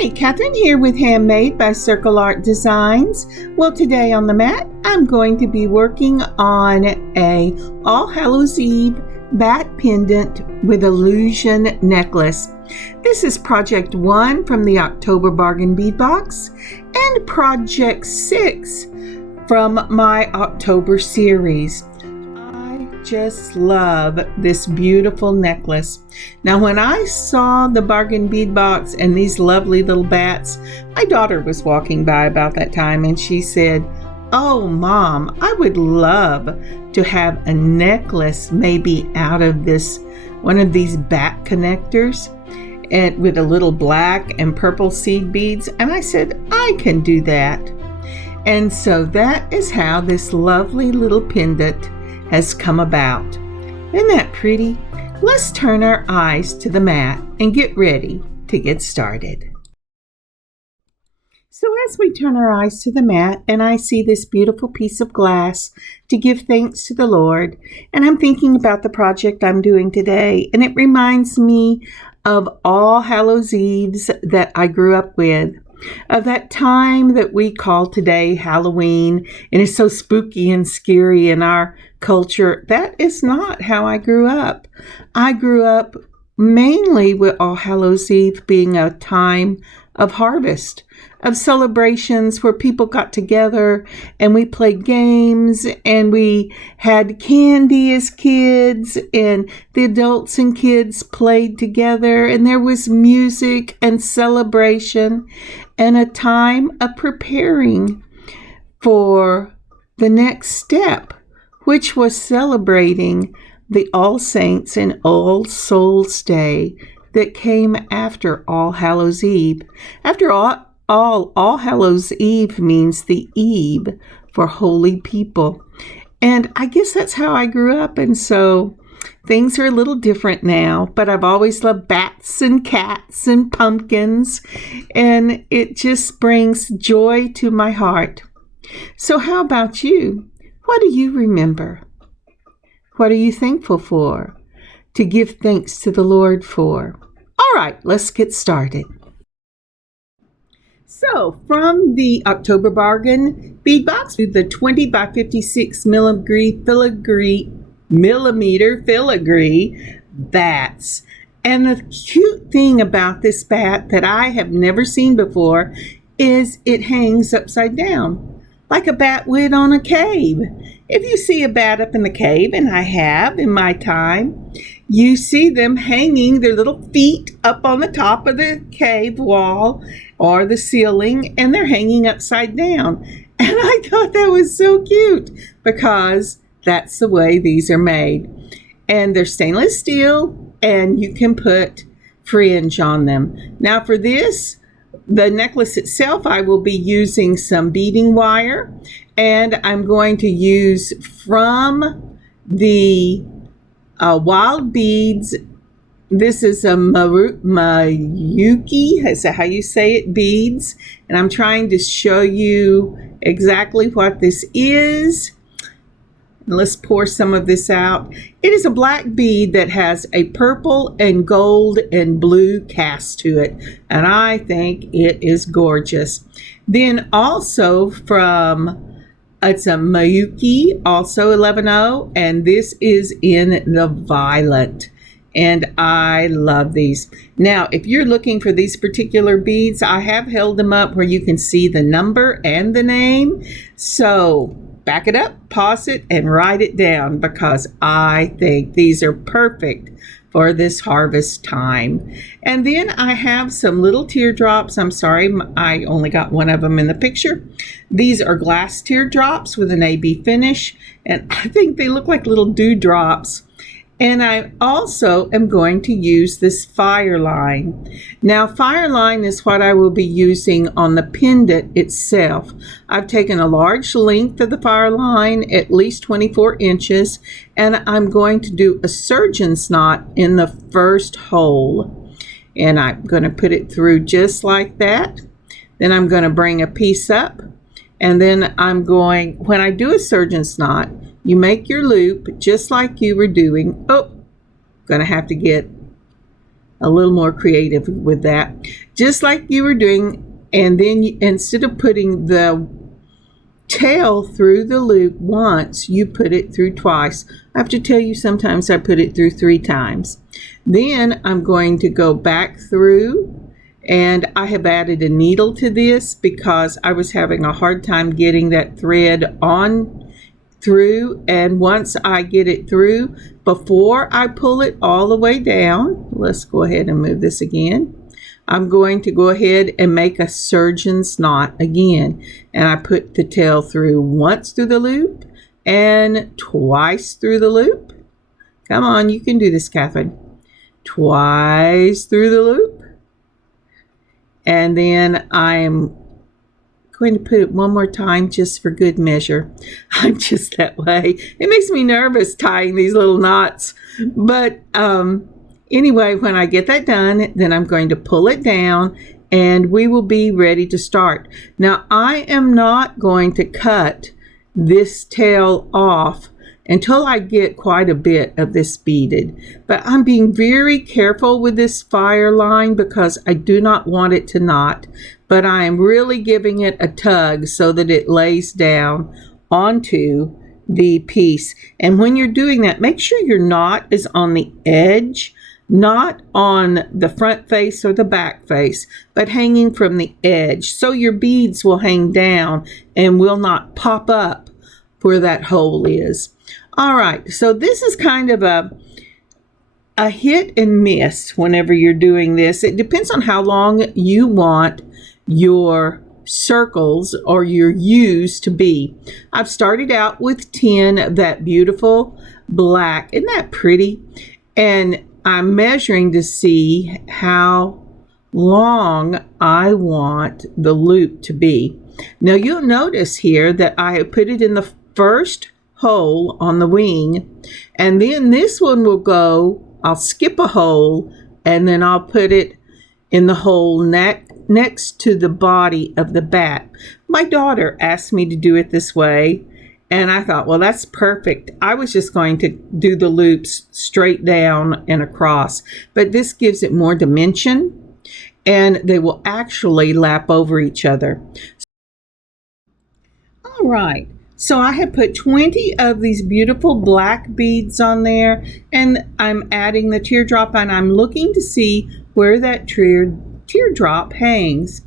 Hi, Kathryn here with Handmade by Circle Art Designs. Well, today on the mat, I'm going to be working on a All Hallows Eve Bat Pendant with illusion necklace. This is Project 1 from the October Bargain Bead Box and Project 6 from my October series. Just love this beautiful necklace. Now, when I saw the bargain bead box and these lovely little bats, my daughter was walking by about that time and she said, "Oh, Mom, I would love to have a necklace maybe out of this, one of these bat connectors and with a little black and purple seed beads." And I said, "I can do that." And so that is how this lovely little pendant has come about. Isn't that pretty? Let's turn our eyes to the mat and get ready to get started. So as we turn our eyes to the mat and I see this beautiful piece of glass to give thanks to the Lord, and I'm thinking about the project I'm doing today, and it reminds me of All Hallows Eves that I grew up with, of that time that we call today Halloween, and it's so spooky and scary in our culture. That is not how I grew up. I grew up mainly with All Hallows Eve being a time of harvest, of celebrations where people got together and we played games and we had candy as kids and the adults and kids played together and there was music and celebration and a time of preparing for the next step, which was celebrating the All Saints and All Souls Day that came after All Hallows Eve. After all Hallows Eve means the eve for holy people. And I guess that's how I grew up. And so things are a little different now, but I've always loved bats and cats and pumpkins, and it just brings joy to my heart. So how about you? What do you remember? What are you thankful for? To give thanks to the Lord for? All right, let's get started. So from the October Bargain Bead Box with the 20 by 56 millimeter filigree bats. And the cute thing about this bat that I have never seen before is it hangs upside down, like a bat would on a cave. If you see a bat up in the cave, and I have in my time, you see them hanging their little feet up on the top of the cave wall or the ceiling, and they're hanging upside down. And I thought that was so cute because that's the way these are made. And they're stainless steel, and you can put fringe on them. Now for this, the necklace itself, I will be using some beading wire, and I'm going to use from the Wild Beads. This is a Mayuki, is that how you say it, beads, and I'm trying to show you exactly what this is. Let's pour some of this out. It is a black bead that has a purple and gold and blue cast to it, and I think it is gorgeous. Then also it's a Mayuki, also 11-0, and this is in the violet. And I love these. Now, if you're looking for these particular beads, I have held them up where you can see the number and the name. So back it up, pause it, and write it down because I think these are perfect for this harvest time. And then I have some little teardrops. I'm sorry, I only got one of them in the picture. These are glass teardrops with an AB finish, and I think they look like little dewdrops. And I also am going to use this fire line. Now, fire line is what I will be using on the pendant itself. I've taken a large length of the fire line, at least 24 inches, and I'm going to do a surgeon's knot in the first hole. And I'm going to put it through just like that. Then I'm going to bring a piece up, and then when I do a surgeon's knot, you make your loop just like you were doing. Oh, gonna have to get a little more creative with that, just like you were doing. And then instead of putting the tail through the loop once, you put it through twice. I have to tell you, sometimes I put it through 3 times. Then I'm going to go back through, and I have added a needle to this because I was having a hard time getting that thread on through. And once I get it through, before I pull it all the way down, let's go ahead and move this again. I'm going to go ahead and make a surgeon's knot again. And I put the tail through once through the loop and twice through the loop. Come on, you can do this, Kathryn. Twice through the loop. And then I'm going to put it one more time just for good measure. I'm just that way. It makes me nervous tying these little knots. But anyway, when I get that done, then I'm going to pull it down and we will be ready to start. Now, I am not going to cut this tail off until I get quite a bit of this beaded. But I'm being very careful with this fire line because I do not want it to knot. But I am really giving it a tug so that it lays down onto the piece. And when you're doing that, make sure your knot is on the edge, not on the front face or the back face, but hanging from the edge. So your beads will hang down and will not pop up where that hole is. All right, so this is kind of a hit and miss whenever you're doing this. It depends on how long you want your circles or your U's to be. I've started out with 10, that beautiful black. Isn't that pretty? And I'm measuring to see how long I want the loop to be. Now you'll notice here that I have put it in the first hole on the wing, and then this one will go, I'll skip a hole, and then I'll put it in the hole next to the body of the bat. My daughter asked me to do it this way, and I thought, well, that's perfect. I was just going to do the loops straight down and across, but this gives it more dimension, and they will actually lap over each other. All right. So I have put 20 of these beautiful black beads on there, and I'm adding the teardrop, and I'm looking to see where that teardrop hangs.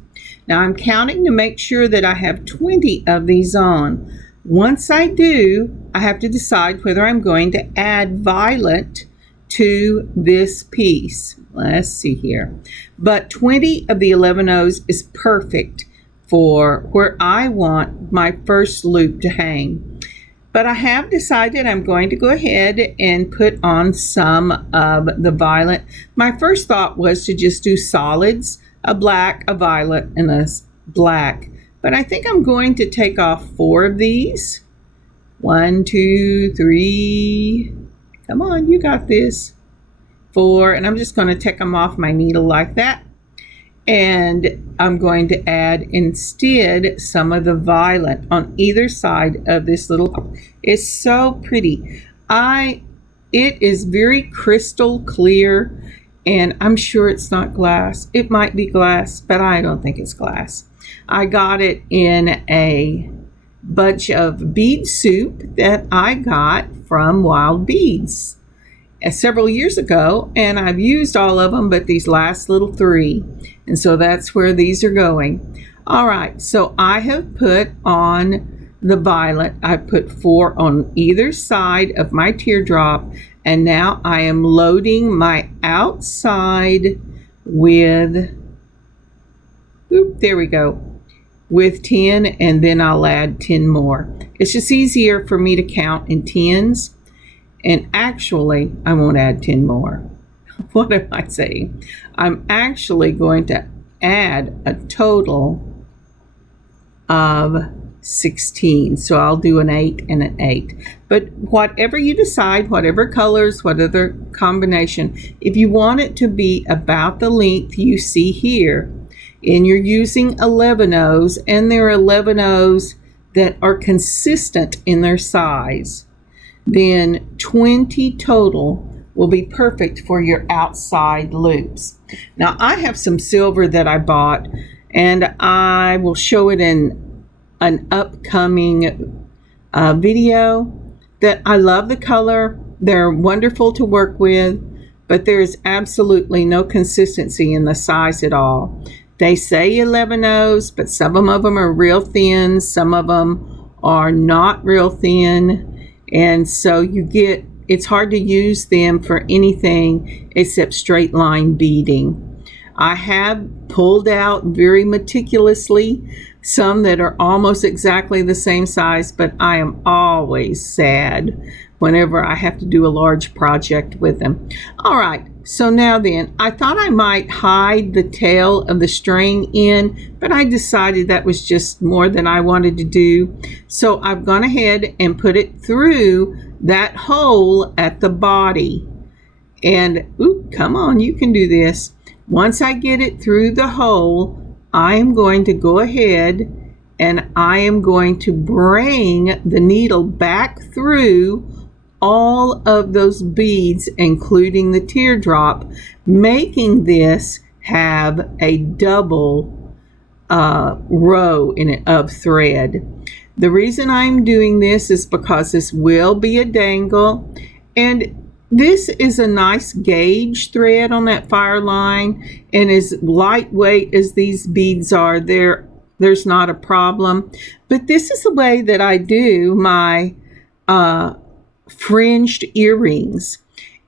Now I'm counting to make sure that I have 20 of these on. Once I do, I have to decide whether I'm going to add violet to this piece. Let's see here. But 20 of the 11 O's is perfect for where I want my first loop to hang. But I have decided I'm going to go ahead and put on some of the violet. My first thought was to just do solids, a black, a violet, and a black. But I think I'm going to take off 4 of these. 1, 2, 3. Come on, you got this. 4, and I'm just going to take them off my needle like that. And I'm going to add instead some of the violet on either side of this little. It's so pretty. It is very crystal clear, and I'm sure it's not glass. It might be glass, but I don't think it's glass. I got it in a bunch of bead soup that I got from Wild Beads several years ago, and I've used all of them but these last little 3, and so that's where these are going. All right, so I have put on the violet. I put 4 on either side of my teardrop, and now I am loading my outside with, there we go, with 10, and then I'll add 10 more. It's just easier for me to count in tens. And actually, I won't add 10 more. What am I saying? I'm actually going to add a total of 16. So I'll do an 8 and an 8. But whatever you decide, whatever colors, whatever combination, if you want it to be about the length you see here, and you're using 11 O's, and there are 11 O's that are consistent in their size, then 20 total will be perfect for your outside loops. Now I have some silver that I bought, and I will show it in an upcoming video. That I love the color. They're wonderful to work with, but there is absolutely no consistency in the size at all. They say 11/0, but some of them are real thin, some of them are not real thin, and so it's hard to use them for anything except straight line beading. I have pulled out very meticulously some that are almost exactly the same size, but I am always sad whenever I have to do a large project with them. All right, so now then, I thought I might hide the tail of the string in, but I decided that was just more than I wanted to do. So I've gone ahead and put it through that hole at the body. And, come on, you can do this. Once I get it through the hole, I am going to go ahead and I am going to bring the needle back through all of those beads, including the teardrop, making this have a double row in it of thread. The reason I'm doing this is because this will be a dangle, and this is a nice gauge thread on that fire line, and as lightweight as these beads are, there's not a problem. But this is the way that I do my fringed earrings,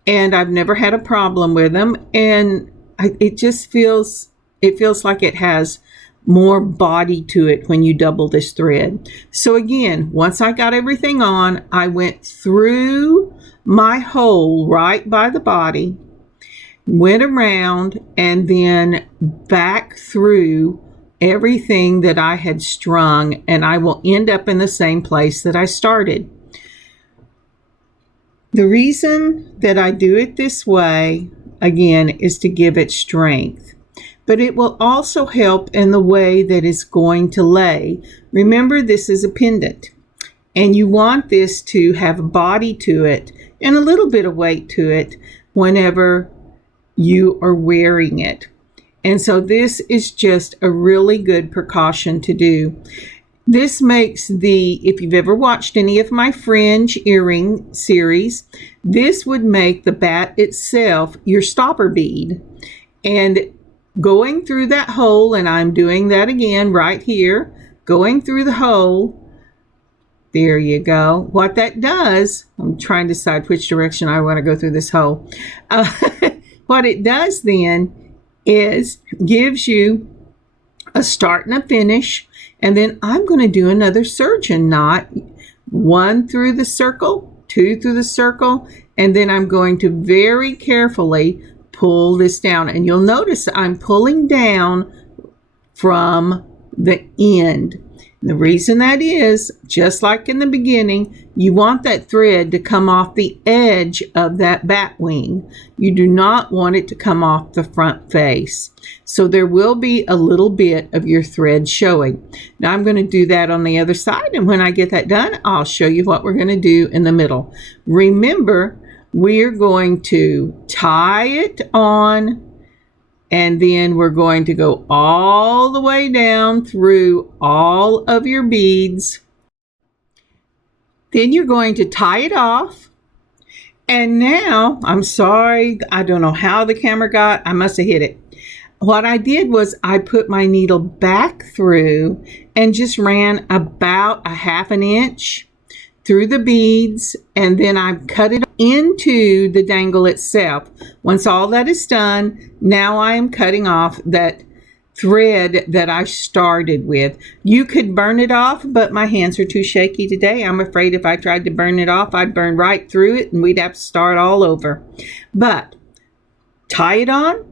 and I've never had a problem with them, and it feels like it has more body to it when you double this thread. So again, once I got everything on, I went through my hole right by the body, went around, and then back through everything that I had strung, and I will end up in the same place that I started. The reason that I do it this way, again, is to give it strength, but it will also help in the way that it's going to lay. Remember, this is a pendant, and you want this to have a body to it and a little bit of weight to it whenever you are wearing it. And so this is just a really good precaution to do. This makes if you've ever watched any of my fringe earring series, this would make the bat itself your stopper bead. And going through that hole, and I'm doing that again right here, going through the hole, there you go. What that does, I'm trying to decide which direction I want to go through this hole. What it does then is gives you a start and a finish, and then I'm going to do another surgeon knot, 1 through the circle, 2 through the circle, and then I'm going to very carefully pull this down, and you'll notice I'm pulling down from the end. The reason that is, just like in the beginning, you want that thread to come off the edge of that bat wing. You do not want it to come off the front face. So there will be a little bit of your thread showing. Now I'm going to do that on the other side, and when I get that done, I'll show you what we're going to do in the middle. Remember, we're going to tie it on, and then we're going to go all the way down through all of your beads. Then you're going to tie it off. And now, I'm sorry, I don't know how the camera got, I must have hit it. What I did was I put my needle back through and just ran about 1/2 inch through the beads, and then I cut it into the dangle itself. Once all that is done, now I am cutting off that thread that I started with. You could burn it off, but my hands are too shaky today. I'm afraid if I tried to burn it off, I'd burn right through it and we'd have to start all over. But tie it on,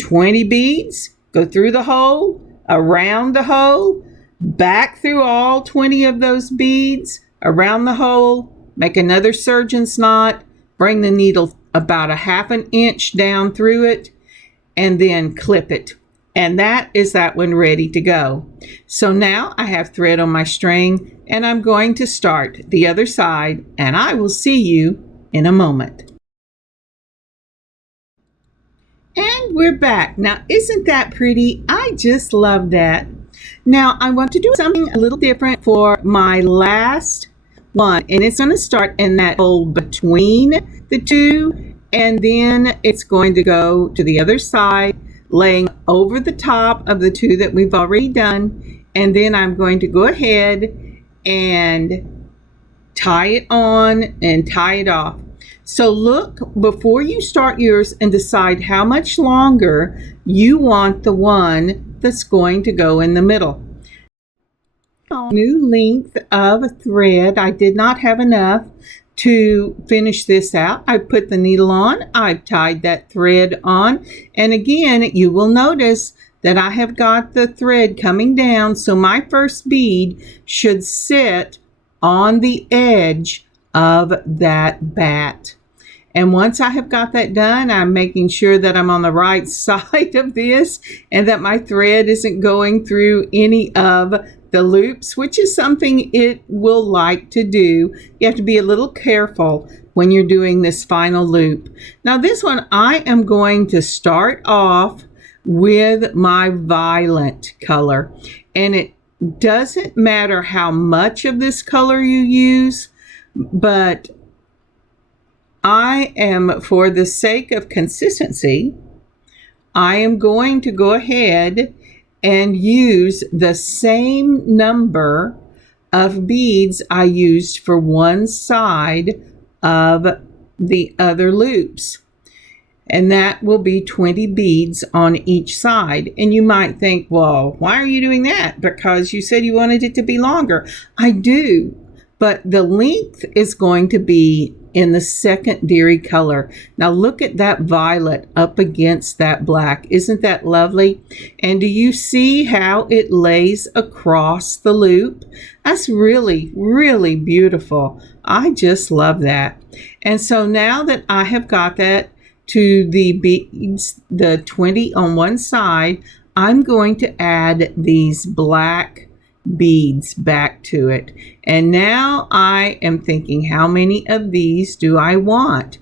20 beads, go through the hole, around the hole, back through all 20 of those beads, around the hole, make another surgeon's knot, bring the needle about 1/2 inch down through it, and then clip it. And that is that one ready to go. So now I have thread on my string, and I'm going to start the other side, and I will see you in a moment. And we're back. Now, isn't that pretty? I just love that. Now, I want to do something a little different for my last one, and it's going to start in that hole between the two, and then it's going to go to the other side, laying over the top of the two that we've already done, and then I'm going to go ahead and tie it on and tie it off. So look before you start yours and decide how much longer you want the one that's going to go in the middle. New length of thread. I did not have enough to finish this out. I put the needle on, I've tied that thread on, and again you will notice that I have got the thread coming down, so my first bead should sit on the edge of that bat. And once I have got that done, I'm making sure that I'm on the right side of this and that my thread isn't going through any of the loops, which is something it will like to do. You have to be a little careful when you're doing this final loop. Now this one, I am going to start off with my violet color, and it doesn't matter how much of this color you use, but I am, for the sake of consistency, I am going to go ahead and use the same number of beads I used for one side of the other loops. And that will be 20 beads on each side. And you might think, well, why are you doing that? Because you said you wanted it to be longer. I do, but the length is going to be in the secondary color. Now look at that violet up against that black. Isn't that lovely? And do you see how it lays across the loop? That's really, really beautiful. I just love that. And so now that I have got that to the beads, the 20 on one side, I'm going to add these black beads back to it. And now I am thinking, how many of these do I want?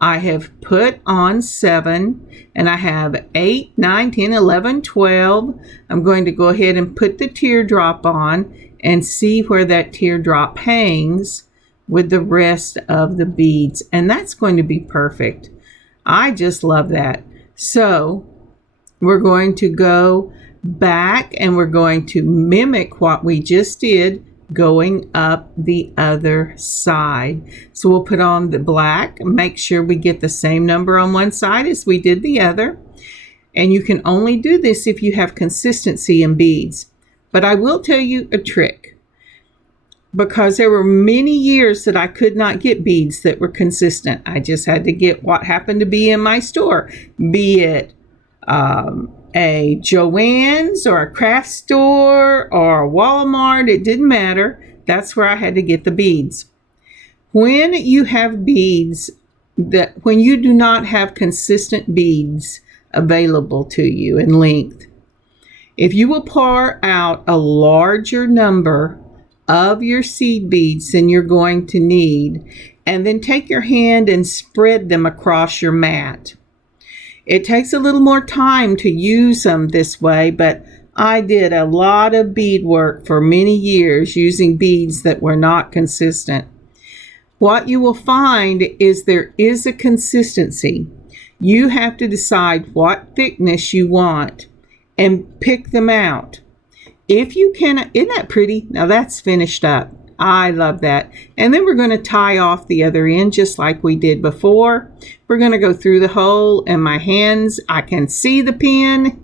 I have put on 7, and I have 8, 9, 10, 11, 12. I'm going to go ahead and put the teardrop on and see where that teardrop hangs with the rest of the beads. And that's going to be perfect. I just love that. So we're going to go back and we're going to mimic what we just did going up the other side. So we'll put on the black, make sure we get the same number on one side as we did the other. And you can only do this if you have consistency in beads. But I will tell you a trick, because there were many years that I could not get beads that were consistent. I just had to get what happened to be in my store, be it a Joann's or a craft store or a Walmart. It didn't matter. That's where I had to get the beads. When you have beads, when you do not have consistent beads available to you in length, if you will pour out a larger number of your seed beads than you're going to need, and then take your hand and spread them across your mat. It takes a little more time to use them this way, but I did a lot of bead work for many years using beads that were not consistent. What you will find is there is a consistency. You have to decide what thickness you want and pick them out. If you can, isn't that pretty? Now that's finished up. I love that. And then we're going to tie off the other end just like we did before. We're going to go through the hole, and my hands, I can see the pin,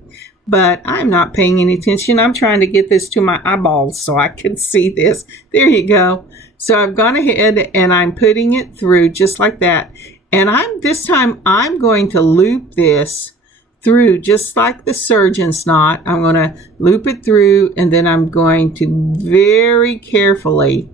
but I'm not paying any attention. I'm trying to get this to my eyeballs so I can see this. There you go. So I've gone ahead and I'm putting it through just like that. And this time I'm going to loop this through just like the surgeon's knot. I'm going to loop it through, and then I'm going to very carefully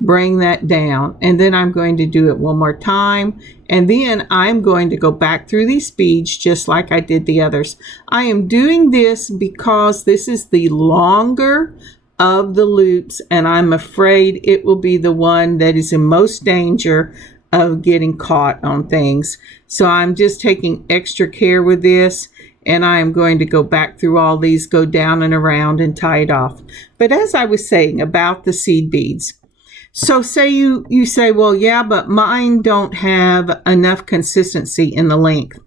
bring that down, and then I'm going to do it one more time, and then I'm going to go back through these beads just like I did the others. I am doing this because this is the longer of the loops, and I'm afraid it will be the one that is in most danger of getting caught on things. So I'm just taking extra care with this, and I am going to go back through all these, go down and around and tie it off. But as I was saying about the seed beads, so say you say, well, yeah, but mine don't have enough consistency in the length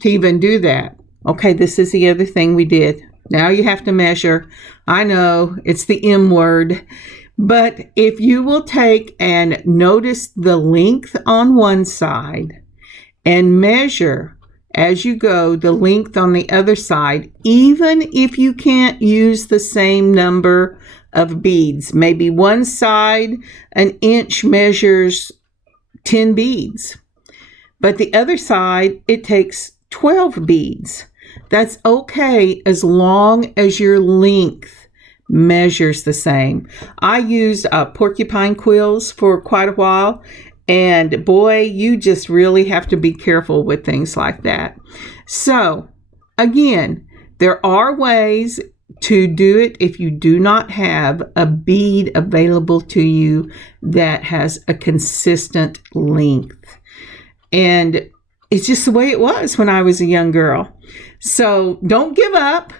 to even do that. Okay, this is the other thing we did. Now you have to measure. I know it's the M word, but if you will take and notice the length on one side and measure as you go the length on the other side, even if you can't use the same number of beads, maybe one side an inch measures 10 beads, but the other side it takes 12 beads. That's okay as long as your length measures the same. I used porcupine quills for quite a while, and boy, you just really have to be careful with things like that. So again, there are ways to do it if you do not have a bead available to you that has a consistent length. And it's just the way it was when I was a young girl. So don't give up.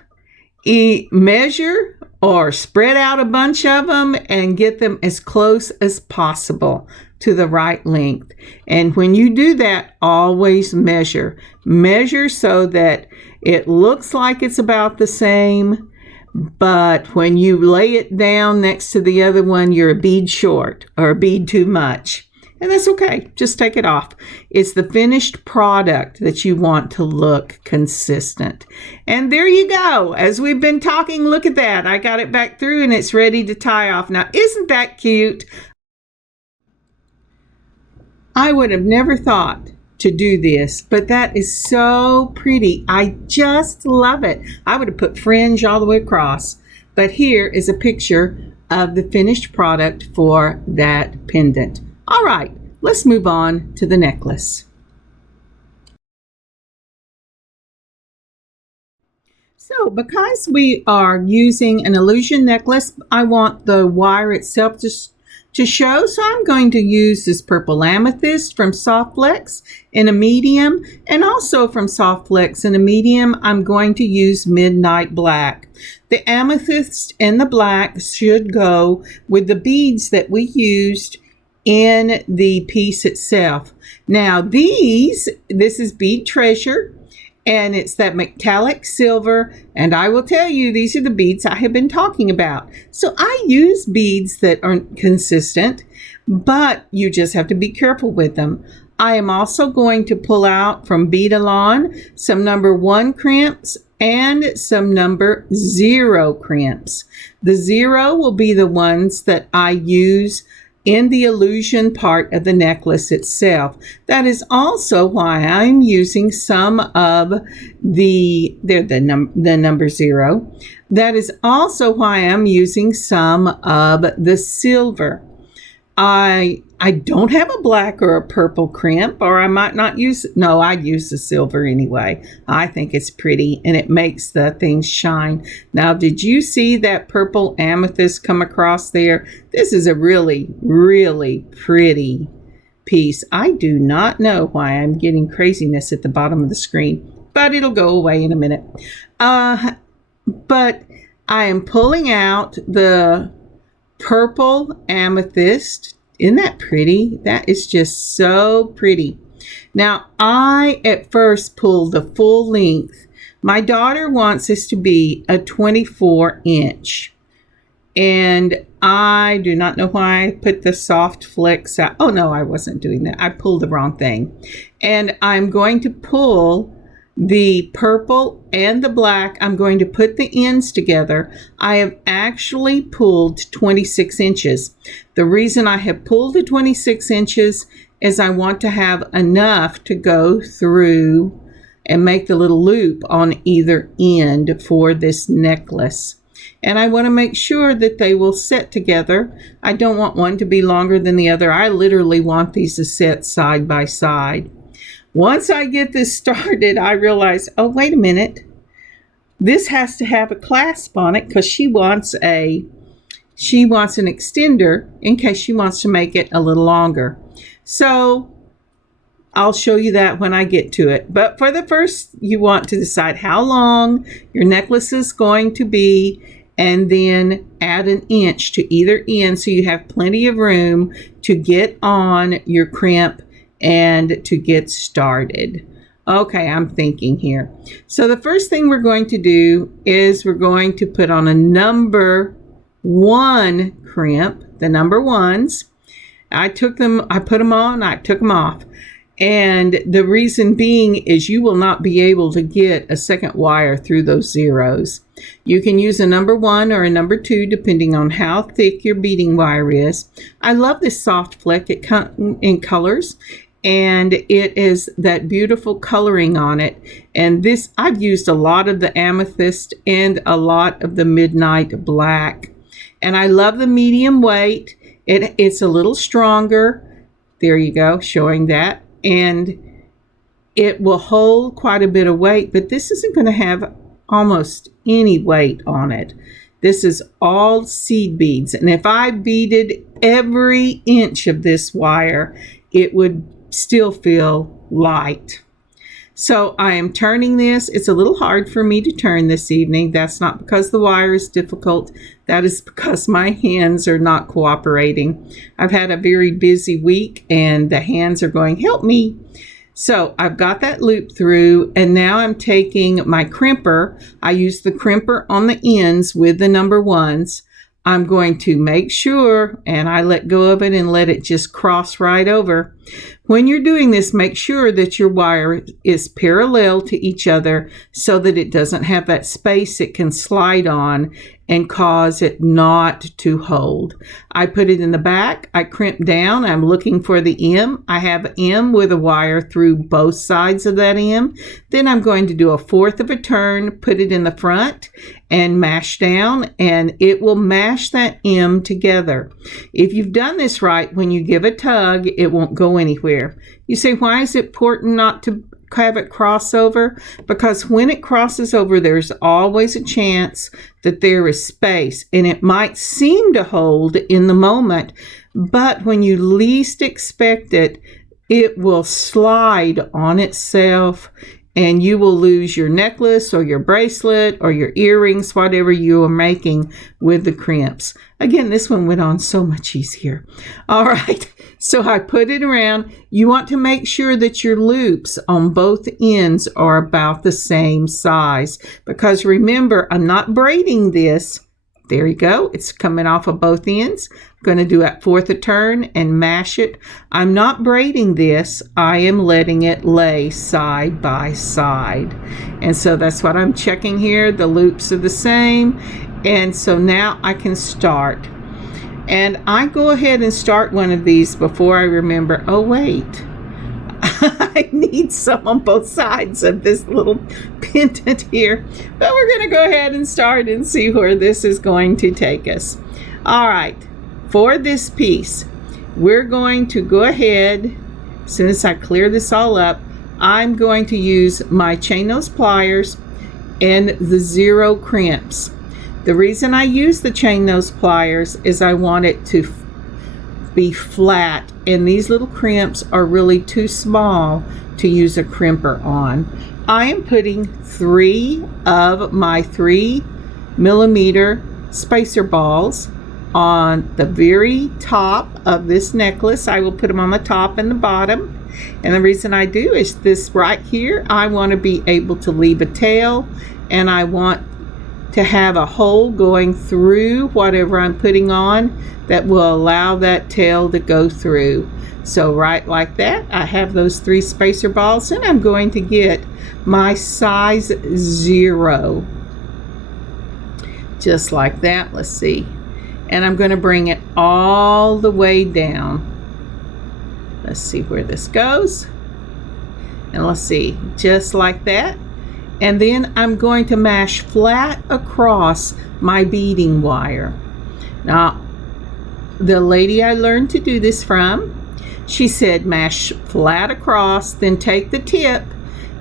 Measure or spread out a bunch of them and get them as close as possible to the right length. And when you do that, always measure. Measure so that it looks like it's about the same, but when you lay it down next to the other one, you're a bead short or a bead too much. And that's okay. Just take it off. It's the finished product that you want to look consistent. And there you go. As we've been talking, look at that. I got it back through and it's ready to tie off. Now, isn't that cute? I would have never thought to do this, but that is so pretty. I just love it. I would have put fringe all the way across. But here is a picture of the finished product for that pendant. All right, let's move on to the necklace. So because we are using an illusion necklace, I want the wire itself to show. So I'm going to use this purple amethyst from Soft Flex in a medium, and also from Soft Flex in a medium, I'm going to use Midnight Black. The amethyst and the black should go with the beads that we used in the piece itself. Now this is Bead Treasure, and it's that metallic silver, and I will tell you, these are the beads I have been talking about. So I use beads that aren't consistent, but you just have to be careful with them. I am also going to pull out from Bead Alon some number 1 crimps and some number 0 crimps. The 0 will be the ones that I use in the illusion part of the necklace itself. That is also why I'm using some of the number 0. That is also why I'm using some of the silver. I don't have a black or a purple crimp, or I might not use it. No, I'd use the silver anyway. I think it's pretty and it makes the things shine. Now, did you see that purple amethyst come across there? This is a really, really pretty piece. I do not know why I'm getting craziness at the bottom of the screen, but it'll go away in a minute. But I am pulling out the purple amethyst. Isn't that pretty? That is just so pretty. Now, I at first pulled the full length. My daughter wants this to be a 24-inch. And I do not know why I put the soft flex out. Oh, no, I wasn't doing that. I pulled the wrong thing. And I'm going to pull the purple and the black. I'm going to put the ends together. I have actually pulled 26 inches. The reason I have pulled the 26 inches is I want to have enough to go through and make the little loop on either end for this necklace. And I want to make sure that they will set together. I don't want one to be longer than the other. I literally want these to set side by side. Once I get this started, I realize, oh, wait a minute. This has to have a clasp on it because she wants an extender in case she wants to make it a little longer. So I'll show you that when I get to it. But for the first, you want to decide how long your necklace is going to be, and then add an inch to either end so you have plenty of room to get on your crimp and to get started. Okay, I'm thinking here. So the first thing we're going to do is we're going to put on a number 1 crimp, the number 1s. I put them on, I took them off. And the reason being is you will not be able to get a second wire through those zeros. You can use a number 1 or a number 2 depending on how thick your beading wire is. I love this soft fleck. It comes in colors, and it is that beautiful coloring on it. And this, I've used a lot of the amethyst and a lot of the midnight black. And I love the medium weight. It's a little stronger. There you go, showing that. And it will hold quite a bit of weight, but this isn't going to have almost any weight on it. This is all seed beads. And if I beaded every inch of this wire, it would still feel light. So I am turning this. It's a little hard for me to turn this evening. That's not because the wire is difficult. That is because my hands are not cooperating. I've had a very busy week and the hands are going, help me. So I've got that loop through, and now I'm taking my crimper. I use the crimper on the ends with the number 1s. I'm going to make sure, and I let go of it and let it just cross right over. When you're doing this, make sure that your wire is parallel to each other so that it doesn't have that space it can slide on and cause it not to hold. I put it in the back. I crimp down. I'm looking for the M. I have M with a wire through both sides of that M. Then I'm going to do a 1/4 of a turn, put it in the front and mash down, and it will mash that M together. If you've done this right, when you give a tug, it won't go anywhere. You say, why is it important not to have it cross over? Because when it crosses over, there's always a chance that there is space, and it might seem to hold in the moment, but when you least expect it, it will slide on itself, and you will lose your necklace or your bracelet or your earrings, whatever you are making with the crimps. Again, this one went on so much easier. All right, so I put it around. You want to make sure that your loops on both ends are about the same size, because remember, I'm not braiding this. There you go. It's coming off of both ends. I'm going to do that 1/4 a turn and mash it. I'm not braiding this. I am letting it lay side by side. And so that's what I'm checking here. The loops are the same. And so now I can start. And I go ahead and start one of these before I remember, oh wait, I need some on both sides of this little pendant here. But we're going to go ahead and start and see where this is going to take us. All right, for this piece, we're going to go ahead, as soon as I clear this all up, I'm going to use my chain nose pliers and the 0 crimps. The reason I use the chain nose pliers is I want it to be flat, and these little crimps are really too small to use a crimper on. I am putting 3 of my 3mm spacer balls on the very top of this necklace. I will put them on the top and the bottom. And the reason I do is this right here, I want to be able to leave a tail, and I want to have a hole going through whatever I'm putting on that will allow that tail to go through. So right like that, I have those 3 spacer balls, and I'm going to get my size 0. Just like that, let's see. And I'm going to bring it all the way down. Let's see where this goes. And let's see, just like that. And then I'm going to mash flat across my beading wire. Now, the lady I learned to do this from, she said mash flat across, then take the tip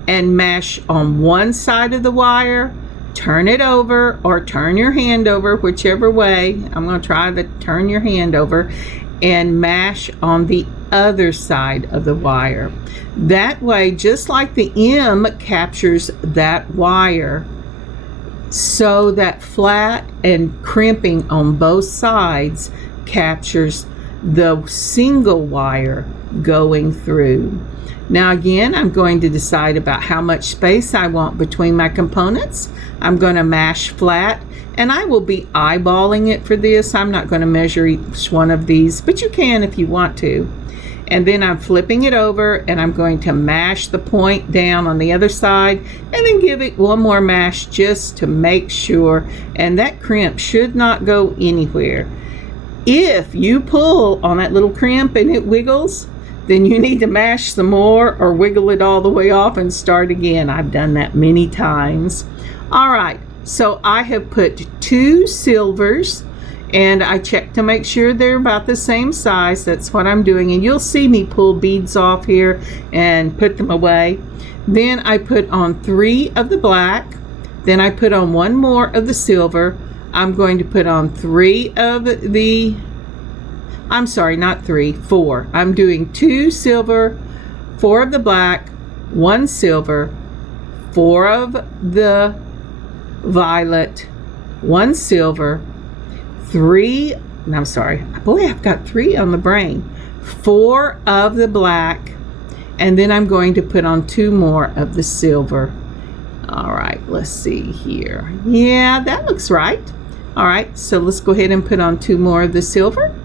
and mash on one side of the wire, turn it over, or turn your hand over, whichever way. I'm going to try to turn your hand over, and mash on the other side of the wire. That way, just like the M captures that wire, so that flat and crimping on both sides captures the single wire going through. Now again, I'm going to decide about how much space I want between my components. I'm going to mash flat, and I will be eyeballing it for this. I'm not going to measure each one of these, but you can if you want to. And then I'm flipping it over, and I'm going to mash the point down on the other side, and then give it one more mash just to make sure. And that crimp should not go anywhere. If you pull on that little crimp and it wiggles, then you need to mash some more or wiggle it all the way off and start again. I've done that many times. All right, so I have put 2 silvers, and I check to make sure they're about the same size. That's what I'm doing, and you'll see me pull beads off here and put them away. Then I put on 3 of the black, then I put on 1 more of the silver. I'm going to put on 3 of the, I'm sorry, not 3, 4. I'm doing 2 silver, 4 of the black, 1 silver, 4 of the violet, 1 silver, 3, and I'm sorry, boy, I've got 3 on the brain, 4 of the black, and then I'm going to put on 2 more of the silver. All right, let's see here. Yeah, that looks right. All right, so let's go ahead and put on 2 more of the silver.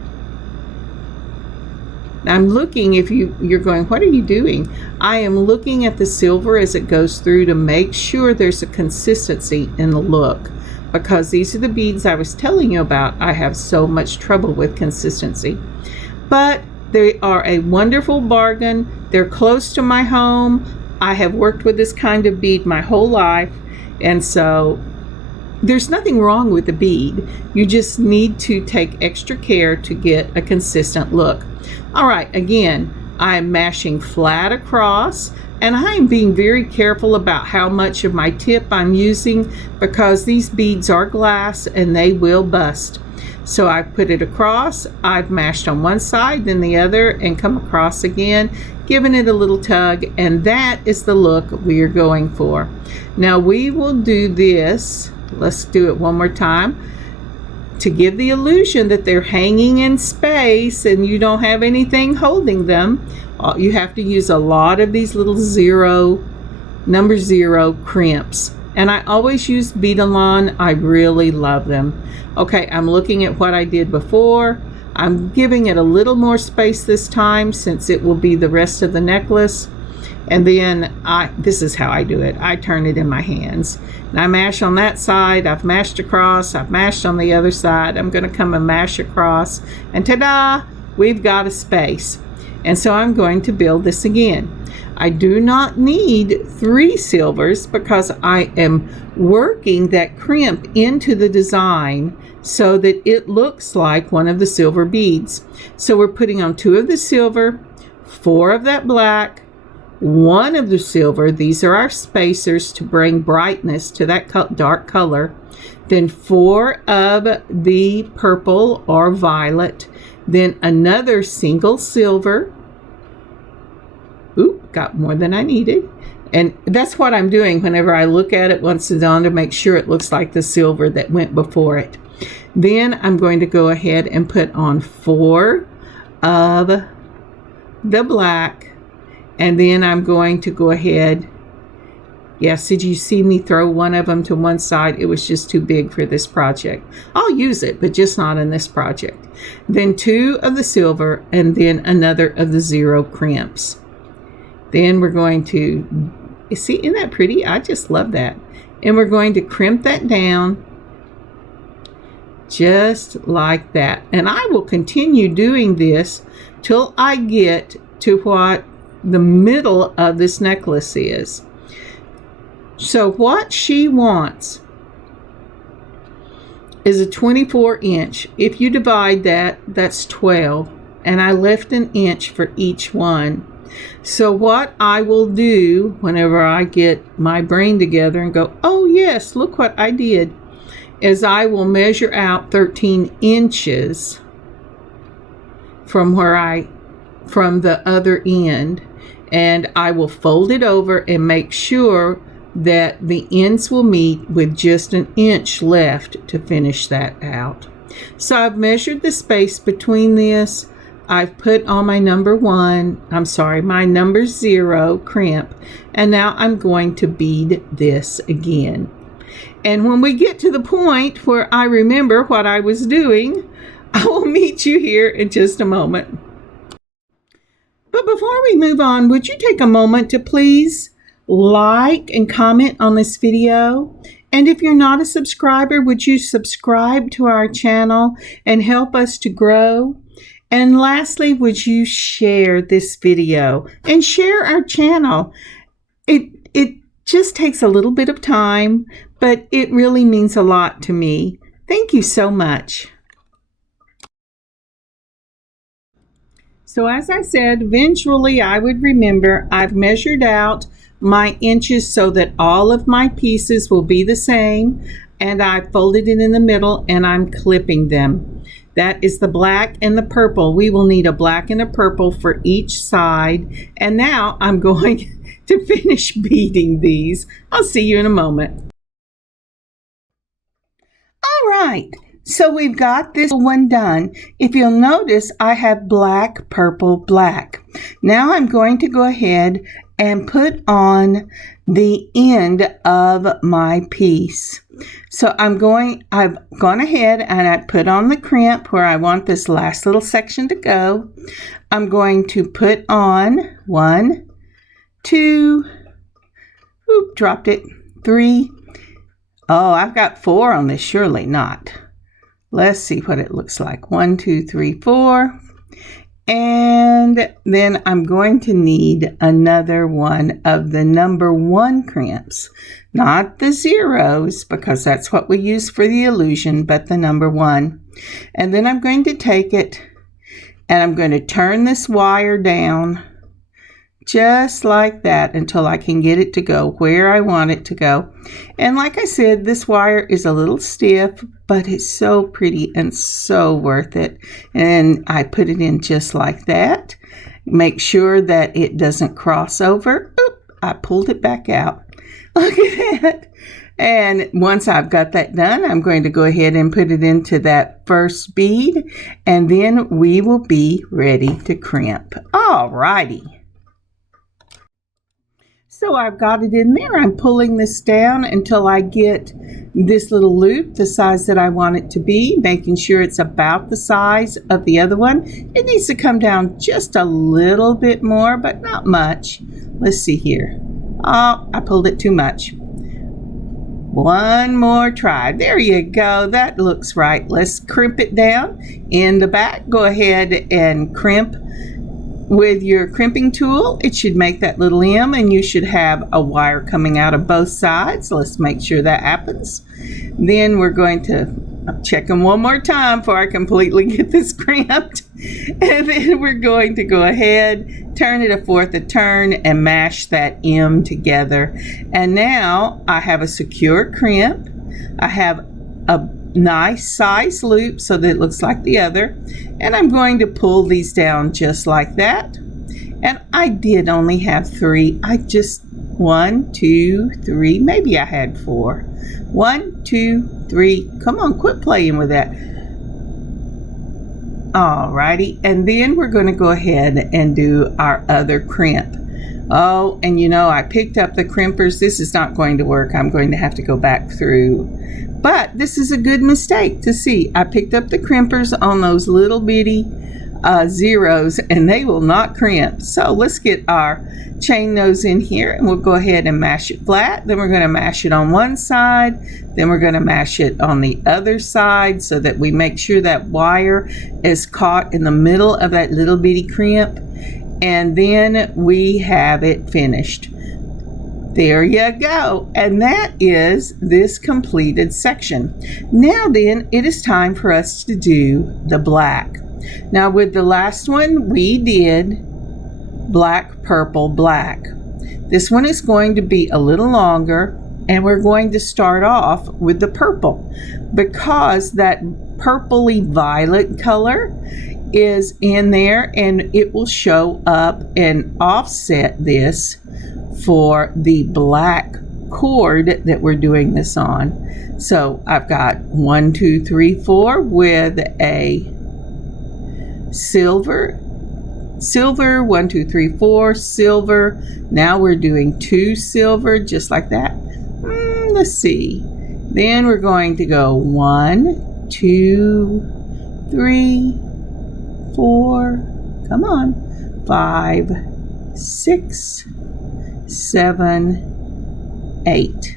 I'm looking, if you're going, what are you doing? I am looking at the silver as it goes through to make sure there's a consistency in the look, because these are the beads I was telling you about. I have so much trouble with consistency, but they are a wonderful bargain. They're close to my home. I have worked with this kind of bead my whole life, and so there's nothing wrong with the bead. You just need to take extra care to get a consistent look. All right, again, I'm mashing flat across, and I'm being very careful about how much of my tip I'm using, because these beads are glass and they will bust. So I put it across, I've mashed on one side, then the other, and come across again, giving it a little tug, and that is the look we are going for. Now we will do this, let's do it one more time, to give the illusion that they're hanging in space and you don't have anything holding them. You have to use a lot of these little number 0 crimps. And I always use bead-along. I really love them. Okay, I'm looking at what I did before. I'm giving it a little more space this time, since it will be the rest of the necklace. And then this is how I do it. I turn it in my hands. And I mash on that side. I've mashed across. I've mashed on the other side. I'm going to come and mash across. And ta-da! We've got a space. And so I'm going to build this again. I do not need 3 silvers, because I am working that crimp into the design so that it looks like one of the silver beads. So we're putting on 2 of the silver, 4 of that black, 1 of the silver. These are our spacers to bring brightness to that dark color. Then 4 of the purple or violet. Then another single silver. Oop, got more than I needed. And that's what I'm doing whenever I look at it once it's on, to make sure it looks like the silver that went before it. Then I'm going to go ahead and put on 4 of the black. And then I'm going to go ahead. Yes, did you see me throw 1 of them to one side? It was just too big for this project. I'll use it, but just not in this project. Then 2 of the silver, and then another of the 0 crimps. Then we're going to, see, isn't that pretty? I just love that. And we're going to crimp that down just like that. And I will continue doing this till I get to what the middle of this necklace is. So what she wants is a 24 inch. If you divide that, that's 12. And I left an inch for each one. So what I will do whenever I get my brain together and go, oh yes, look what I did, is I will measure out 13 inches from from the other end, and I will fold it over and make sure that the ends will meet with just an inch left to finish that out. So I've measured the space between this. I've put on my my number 0 crimp, and now I'm going to bead this again. And when we get to the point where I remember what I was doing, I will meet you here in just a moment. But before we move on, would you take a moment to please like and comment on this video? And if you're not a subscriber, would you subscribe to our channel and help us to grow? And lastly, would you share this video and share our channel? It just takes a little bit of time, but it really means a lot to me. Thank you so much. So as I said, eventually I would remember I've measured out my inches so that all of my pieces will be the same, and I folded it in the middle and I'm clipping them. That is the black and the purple. We will need a black and a purple for each side. And now I'm going to finish beading these. I'll see you in a moment. All right, so we've got this one done. If you'll notice, I have black, purple, black. Now I'm going to go ahead and put on the end of my piece. So I've gone ahead and I put on the crimp where I want this last little section to go. I'm going to put on 1, 2, dropped it, 3. Oh, I've got 4 on this, surely not. Let's see what it looks like. 1, 2, 3, 4. And then I'm going to need another one of the number 1 crimps, not the zeros, because that's what we use for the illusion, but the number 1. And then I'm going to take it and I'm going to turn this wire down just like that until I can get it to go where I want it to go. And like I said, this wire is a little stiff, but it's so pretty and so worth it. And I put it in just like that. Make sure that it doesn't cross over. Oop, I pulled it back out. Look at that. And once I've got that done, I'm going to go ahead and put it into that first bead, and then we will be ready to crimp. All righty. So I've got it in there. I'm pulling this down until I get this little loop the size that I want it to be, making sure it's about the size of the other one. It needs to come down just a little bit more, but not much. Let's see here. Oh, I pulled it too much. One more try. There you go. That looks right. Let's crimp it down. In the back, go ahead and crimp with your crimping tool. It should make that little M, and you should have a wire coming out of both sides. Let's make sure that happens. Then we're going to check them one more time before I completely get this crimped. And then we're going to go ahead, turn it 1/4 a turn, and mash that M together. And now I have a secure crimp. I have a nice size loop so that it looks like the other, and I'm going to pull these down just like that. And I did only have 3. I just 1, 2, 3, maybe I had 4. 1, 2, 3. Come on, quit playing with that. Alrighty, and then we're going to go ahead and do our other crimp. Oh, and you know, I picked up the crimpers. This is not going to work. I'm going to have to go back through. But this is a good mistake to see. I picked up the crimpers on those little bitty zeros, and they will not crimp. So let's get our chain nose in here, and we'll go ahead and mash it flat. Then we're going to mash it on one side. Then we're going to mash it on the other side so that we make sure that wire is caught in the middle of that little bitty crimp. And then we have it finished. There you go. And that is this completed section. Now then, it is time for us to do the black. Now with the last one, we did black, purple, black. This one is going to be a little longer, and we're going to start off with the purple because that purpley violet color is in there, and it will show up and offset this for the black cord that we're doing this on. So I've got 1, 2, 3, 4 with a silver, 1, 2, 3, 4 silver. Now we're doing 2 silver, just like that. Let's see. Then we're going to go 1, 2, 3, 4, come on, 5, 6, 7, 8.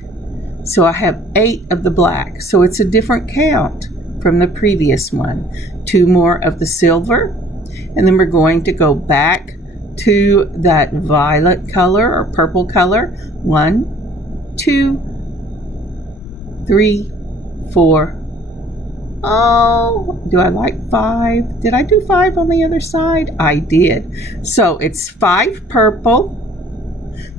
So I have 8 of the black. So it's a different count from the previous one. 2 more of the silver, and then we're going to go back to that violet color or purple color. 1, 2, 3, 4. Oh, do I like 5? Did I do 5 on the other side? I did. So it's 5 purple.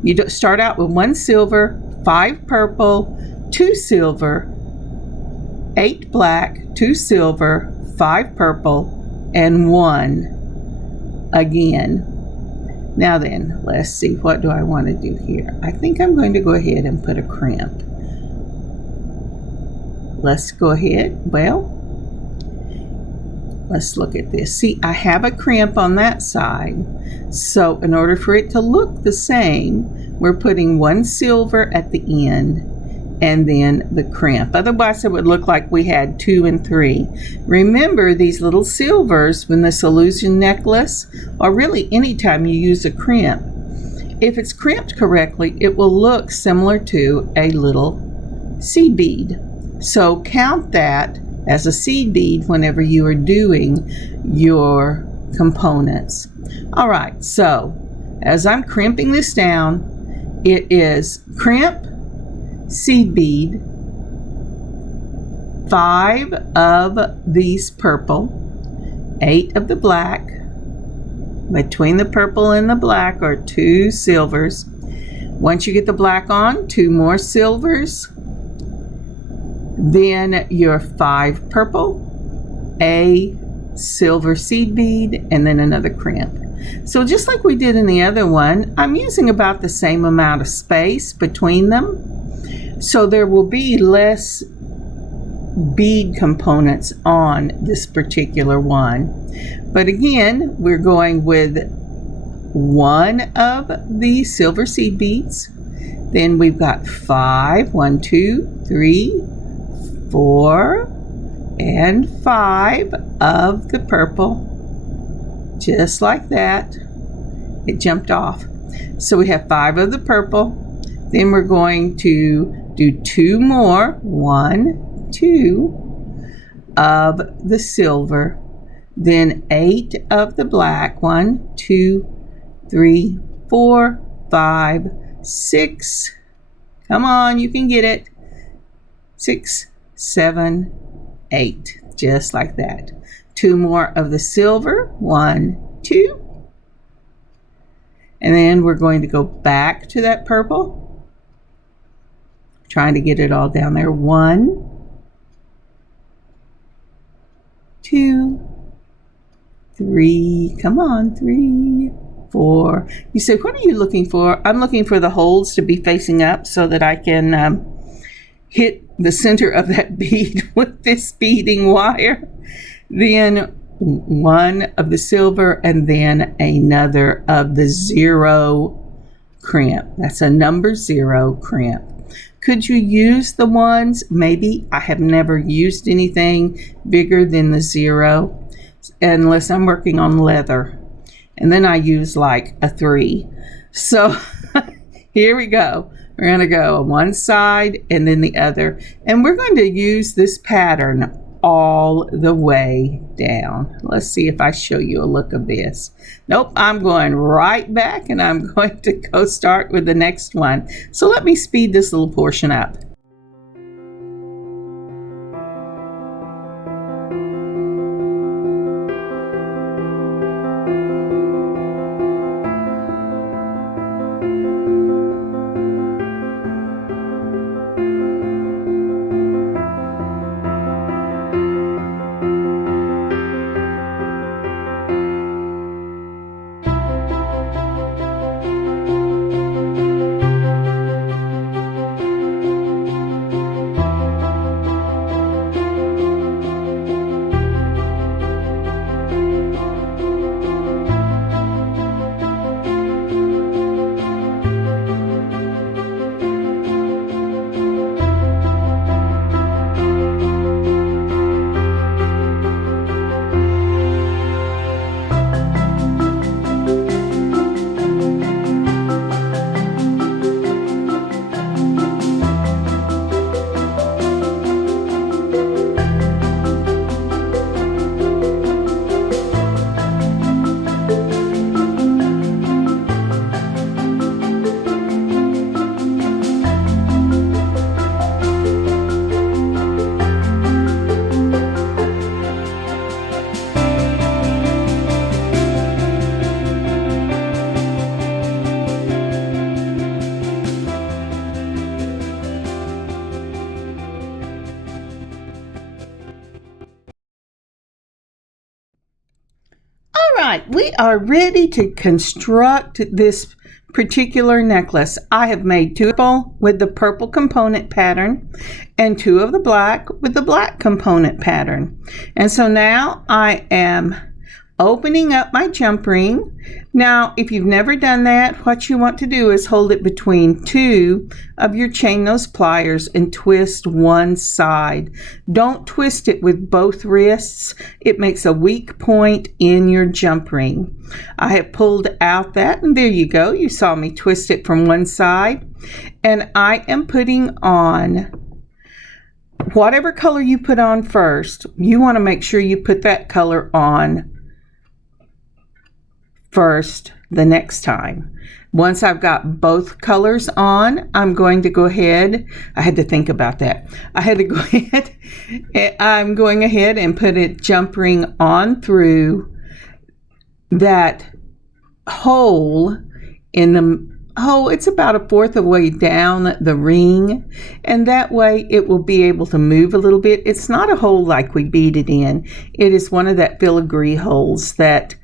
You start out with 1 silver, 5 purple, 2 silver, 8 black, 2 silver, 5 purple, and 1 again. Now then, let's see, what do I want to do here? I think I'm going to go ahead and put a crimp. Let's go ahead. Well, let's look at this. See, I have a crimp on that side. So in order for it to look the same, we're putting 1 silver at the end and then the crimp. Otherwise, it would look like we had 2 and 3. Remember, these little silvers, when this illusion necklace, or really anytime you use a crimp, if it's crimped correctly, it will look similar to a little seed bead. So count that as a seed bead whenever you are doing your components. All right, so as I'm crimping this down, it is crimp, seed bead, 5 of these purple, 8 of the black. Between the purple and the black are 2 silvers. Once you get the black on, 2 more silvers. Then your 5 purple, a silver seed bead, and then another crimp. So just like we did in the other one, I'm using about the same amount of space between them. So there will be less bead components on this particular one. But again, we're going with 1 of the silver seed beads. Then we've got 5, 1, 2, 3, 4, and 5 of the purple, just like that. It jumped off. So we have 5 of the purple. Then we're going to do 2 more, 1, 2 of the silver, then 8 of the black, 1, 2, 3, 4, 5, 6. Come on, you can get it. 6, 7, 8, just like that. 2 more of the silver, 1, 2, and then we're going to go back to that purple, trying to get it all down there. 1, 2, 3, come on, 3, 4. You say, what are you looking for? I'm looking for the holes to be facing up so that I can hit the center of that bead with this beading wire. Then 1 of the silver, and then another of the 0 crimp. That's a number 0 crimp. Could you use the ones? Maybe. I have never used anything bigger than the 0 unless I'm working on leather. And then I use like a 3. So here we go. We're going to go on one side and then the other. And we're going to use this pattern all the way down. Let's see if I show you a look of this. Nope, I'm going right back and I'm going to go start with the next one. So let me speed this little portion up. right, we are ready to construct this particular necklace. I have made 2 with the purple component pattern and 2 of the black with the black component pattern. And so now I am opening up my jump ring. Now, if you've never done that, what you want to do is hold it between 2 of your chain nose pliers and twist one side. Don't twist it with both wrists. It makes a weak point in your jump ring. I have pulled out that, and there you go. You saw me twist it from one side. And I am putting on whatever color you put on first. You want to make sure you put that color on first the next time. Once I've got both colors on, I'm going to go ahead. I had to think about that. I had to go ahead. I'm going ahead and put a jump ring on through that hole in the it's about 1/4 of the way down the ring, and that way it will be able to move a little bit. It's not a hole like we beaded in. It is one of that filigree holes that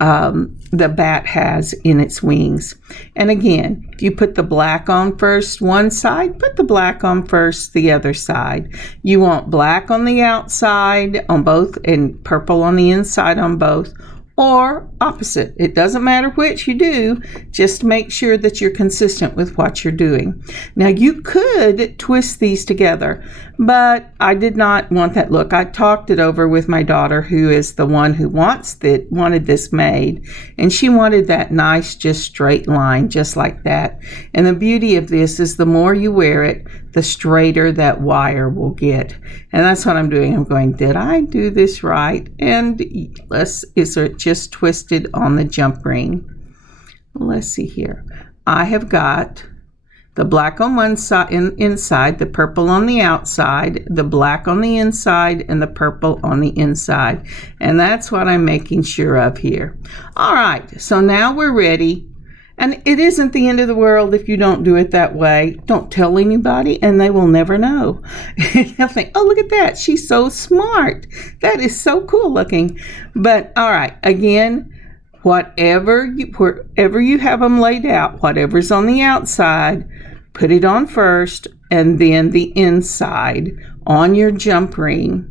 the bat has in its wings. And again, if you put the black on first one side, put the black on first the other side. You want black on the outside on both and purple on the inside on both, or opposite. It doesn't matter which you do, just make sure that you're consistent with what you're doing. Now you could twist these together, but I did not want that look. I talked it over with my daughter, who is the one who wanted this made, and she wanted that nice just straight line just like that. And the beauty of this is the more you wear it, the straighter that wire will get. And that's what I'm doing. I'm going, did I do this right? And is it just twisted on the jump ring? Let's see here. I have got the black on one side inside, the purple on the outside, the black on the inside, and the purple on the inside. And that's what I'm making sure of here. All right, so now we're ready. And it isn't the end of the world if you don't do it that way. Don't tell anybody, and they will never know. They'll think, oh, look at that. She's so smart. That is so cool looking. But all right, again, wherever you have them laid out, whatever's on the outside, put it on first, and then the inside on your jump ring.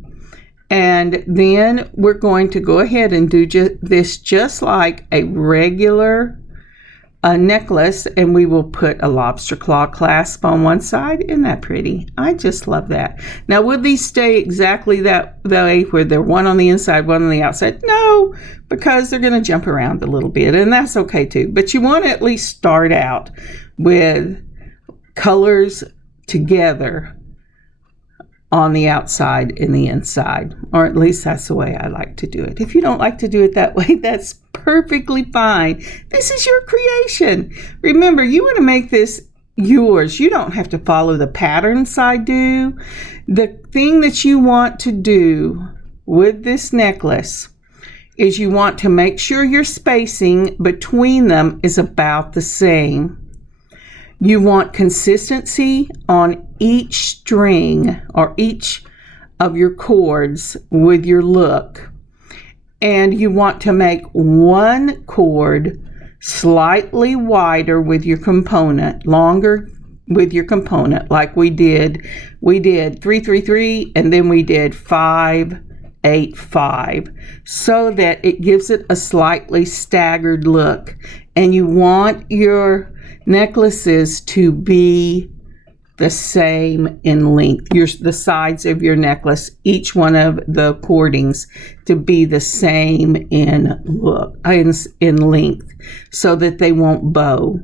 And then we're going to go ahead and do this just like a regular necklace, and we will put a lobster claw clasp on one side. Isn't that pretty? I just love that. Now, will these stay exactly that way where they're one on the inside, one on the outside? No, because they're going to jump around a little bit, and that's okay too. But you want to at least start out with colors together on the outside and the inside, or at least that's the way I like to do it. If you don't like to do it that way, that's perfectly fine. This is your creation. Remember, you want to make this yours. You don't have to follow the patterns I do. The thing that you want to do with this necklace is you want to make sure your spacing between them is about the same. You want consistency on each string or each of your cords with your look. And you want to make one cord slightly wider with your component, longer with your component, like we did. We did 3, 3, 3, and then we did 5, 8, 5, so that it gives it a slightly staggered look. And you want your necklaces to be the same in length. The sides of your necklace, each one of the cordings, to be the same in length, so that they won't bow.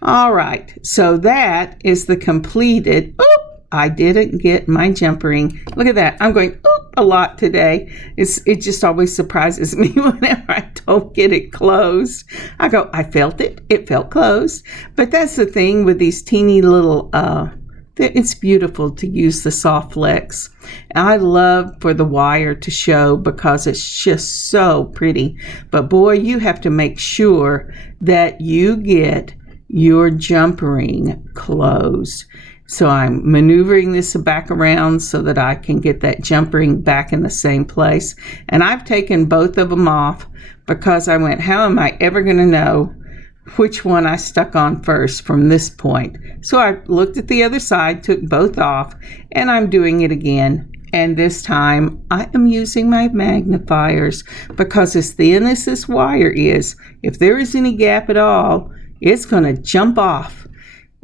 All right, so that is the completed. Oop, I didn't get my jump ring. Look at that. I'm going oop a lot today. It just always surprises me whenever I don't get it closed. I go, I felt it. It felt closed. But that's the thing with these teeny little, it's beautiful to use the soft flex. I love for the wire to show because it's just so pretty. But boy, you have to make sure that you get your jump ring closed. So I'm maneuvering this back around so that I can get that jump ring back in the same place. And I've taken both of them off because I went, how am I ever going to know which one I stuck on first from this point? So I looked at the other side, took both off, and I'm doing it again. And this time I am using my magnifiers because as thin as this wire is, if there is any gap at all, it's going to jump off.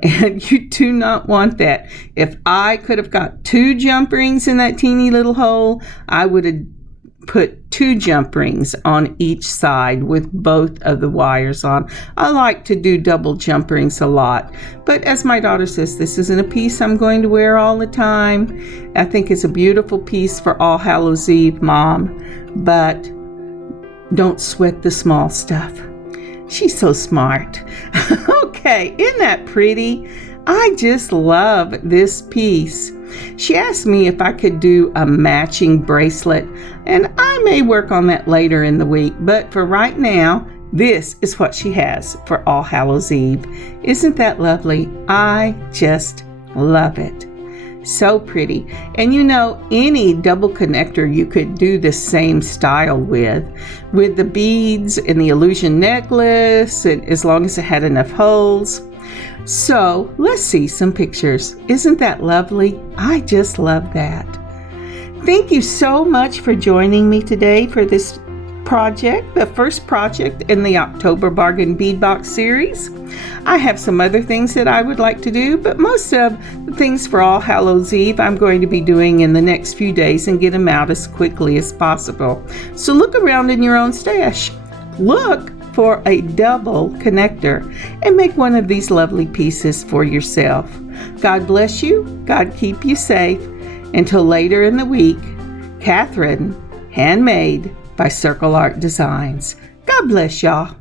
And you do not want that. If I could have got 2 jump rings in that teeny little hole, I would have put 2 jump rings on each side with both of the wires on. I like to do double jump rings a lot. But as my daughter says, this isn't a piece I'm going to wear all the time. I think it's a beautiful piece for All Hallows Eve, Mom. But don't sweat the small stuff. She's so smart. Okay, isn't that pretty? I just love this piece. She asked me if I could do a matching bracelet, and I may work on that later in the week, but for right now, this is what she has for All Hallows Eve. Isn't that lovely? I just love it. So pretty. And you know, any double connector you could do the same style with the beads and the illusion necklace, and as long as it had enough holes. So let's see some pictures. Isn't that lovely? I just love that. Thank you so much for joining me today for this project, the first project in the October Bargain Bead Box series. I have some other things that I would like to do, but most of the things for All Hallows Eve I'm going to be doing in the next few days and get them out as quickly as possible. So look around in your own stash. Look for a double connector and make one of these lovely pieces for yourself. God bless you. God keep you safe. Until later in the week, Kathryn, Handmade by Circle Art Designs. God bless y'all.